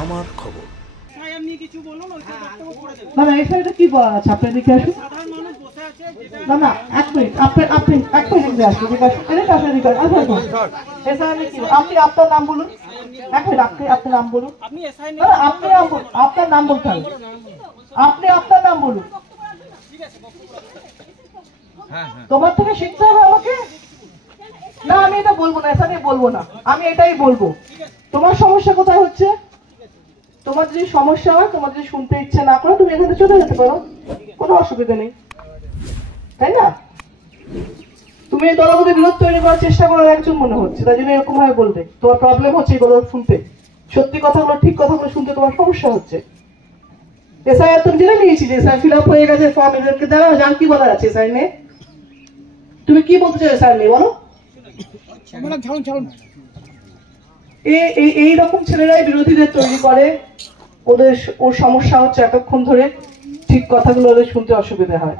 আমার খবর। না না এখানে কি বলা আছে আপনি দেখে আসুন। না না এক মিনিট আপনি দেখে আসুন। আপনি আপনার নাম বলুন। এক মিনিট আপনার নাম বলুন। আপনার নাম বলতে হবে। আপনি আপনার নাম বলুন। তোমার থেকে শিখতে হবে আমাকে। না আমি এটা বলবো না, এখানে বলবো না, আমি এটাই বলবো। তোমার সমস্যা কোথায় হচ্ছে? তোমার যদি সমস্যা হয়, তোমার যদি শুনতে ইচ্ছে না করো, তুমি এখানে চলে যেতে পারো, কোনো অসুবিধা নেই, তাই না? তুমি এই দলগত বিরোধ তৈরি করার চেষ্টা করার একজন মনে হচ্ছে, তাই জন্য এরকম ভাবে বলবে। তোমার প্রবলেম হচ্ছে এগুলো শুনতে, সত্যি কথাগুলো ঠিক কথাগুলো শুনতে তোমার সমস্যা হচ্ছে। এসআইআর তুমি জেনে নিয়েছি যে এসআইআর ফিল আপ হয়ে গেছে, ফর্ম এদেরকে দেওয়া যান। কি বলার আছে এসআইআর নিয়ে? তুমি কি বলতে চাও এসআইআর নিয়ে বলো? এইরকম ছেলেরাই বিরোধীদের তৈরি করে। ওর সমস্যা হচ্ছে এতক্ষণ ধরে ঠিক কথাগুলো ওদের শুনতে অসুবিধা হয়।